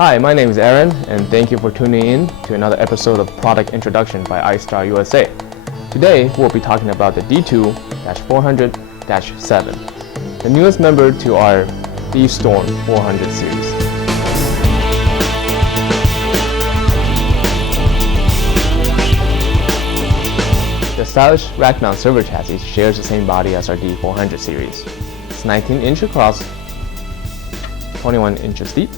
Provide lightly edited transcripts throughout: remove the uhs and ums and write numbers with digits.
Hi, my name is Aaron, and thank you for tuning in to another episode of Product Introduction by iStarUSA. Today, we'll be talking about the D2-400-7, the newest member to our D2-400 series. The stylish Rackmount server chassis shares the same body as our D400 series. It's 19 inches across, 21 inches deep.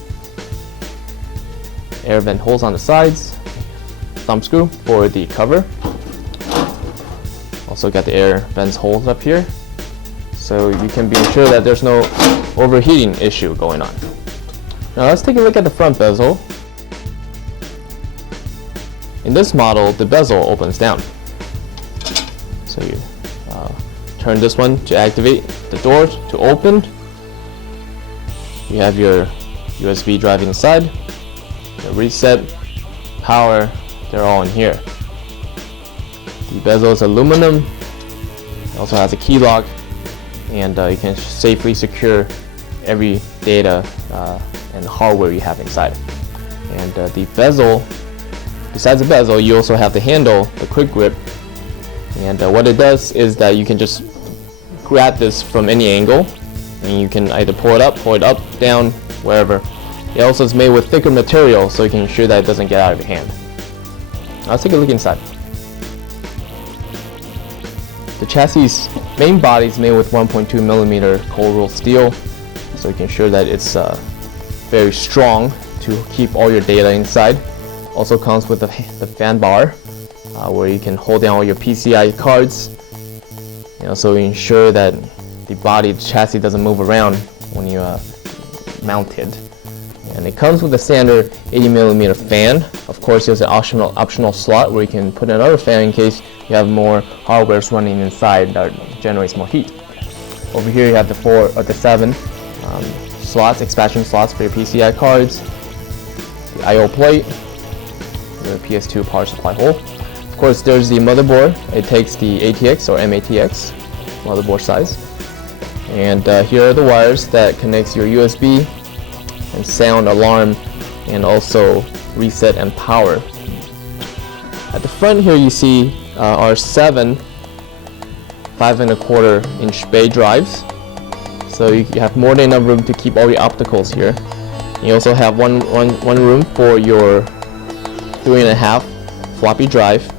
Air vent holes on the sides, thumb screw for the cover. Also got the air vents holes up here, so you can be sure that there's no overheating issue going on. Now let's take a look at the front bezel. In this model, the bezel opens down. So you turn this one to activate the door to open. You have your USB drive inside. The reset, power, they're all in here. The bezel is aluminum. It also has a key lock, and you can safely secure every data and hardware you have inside. And the bezel, besides the bezel, you also have the handle, the quick grip. And what it does is that you can just grab this from any angle, and you can either pull it up, down, wherever. It also is made with thicker material, so you can ensure that it doesn't get out of your hand. Now let's take a look inside. The chassis main body is made with 1.2 millimeter cold rolled steel, so you can ensure that it's very strong to keep all your data inside. Also comes with the fan bar, where you can hold down all your PCI cards. So you ensure that the chassis doesn't move around when you mount it. And it comes with a standard 80 millimeter fan. Of course, there's an optional slot where you can put another fan in case you have more hardware running inside that generates more heat. Over here you have the 7 slots, expansion slots for your PCI cards, the I/O plate, the PS2 power supply hole. Of course, there's the motherboard. It takes the ATX or MATX motherboard size. And here are the wires that connects your USB and sound, alarm, and also reset and power. At the front here you see our 7 5¼ inch bay drives. So you have more than enough room to keep all your opticals here. You also have one room for your 3.5 floppy drive.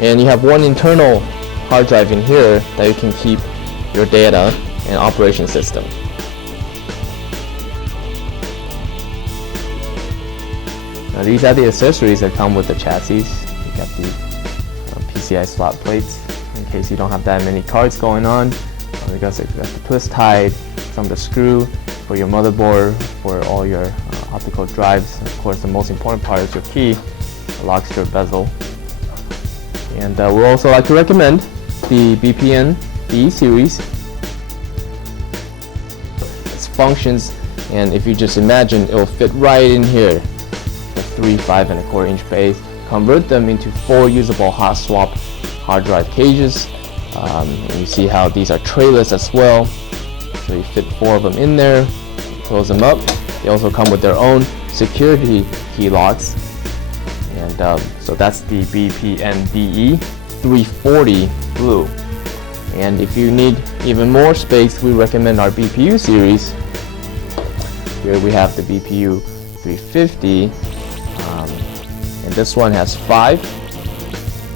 And you have one internal hard drive in here that you can keep your data and operation system. Now these are the accessories that come with the chassis. You got the PCI slot plates in case you don't have that many cards going on. You got the twist tie, some of the screw for your motherboard, for all your optical drives. Of course, the most important part is your key, it locks your bezel. And we also like to recommend the BPN D series. Its functions, and if you just imagine, it will fit right in here. The 3 5¼ inch bays, convert them into 4 usable hot swap hard drive cages. And you see how these are trayless as well, so you fit 4 of them in there, close them up. They also come with their own security key locks. And so that's the BPN-DE 340 Blue. And if you need even more space, we recommend our BPU series. Here we have the BPU 350, and this one has 5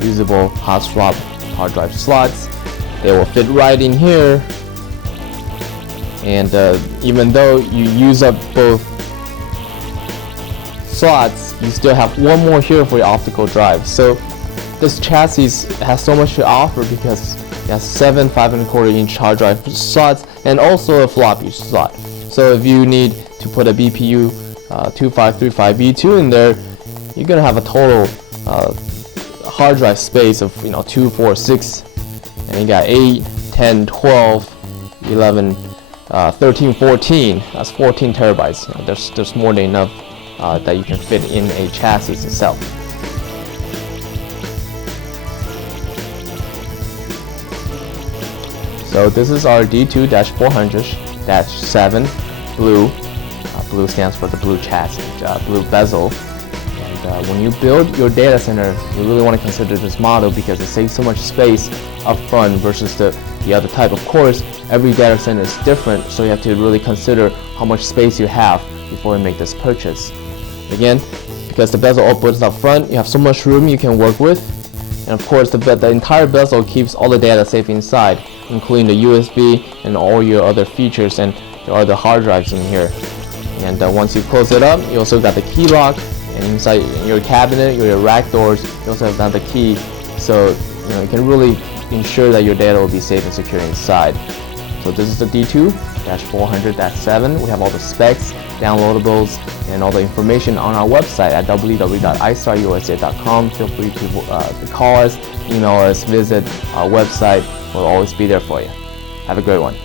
usable hot swap hard drive slots. They will fit right in here. And even though you use up both slots, you still have one more here for your optical drive. So this chassis has so much to offer because it has 7 5¼ inch hard drive slots and also a floppy slot. So if you need to put a BPU 2535V2 in there, you're gonna have a total hard drive space of 2, 4, 6, and you got 8, 10, 12, 11, 13, 14. That's 14 terabytes. There's more than enough that you can fit in a chassis itself. So this is our D2-400-7BLUE BLUE stands for the blue chassis, blue bezel. And when you build your data center, you really want to consider this model because it saves so much space up front versus the other type. Of course, every data center is different, so you have to really consider how much space you have before you make this purchase. Again, because the bezel output is up front, you have so much room you can work with. And of course, the entire bezel keeps all the data safe inside, including the USB and all your other features, and there are the hard drives in here. And once you close it up, you also got the key lock, and inside your cabinet, your rack doors, you also have the key, so you can really ensure that your data will be safe and secure inside. So this is the D2-400-7. We have all the specs, downloadables, and all the information on our website at www.iStarUSA.com. Feel free to call us, email us, visit our website. We'll always be there for you. Have a great one.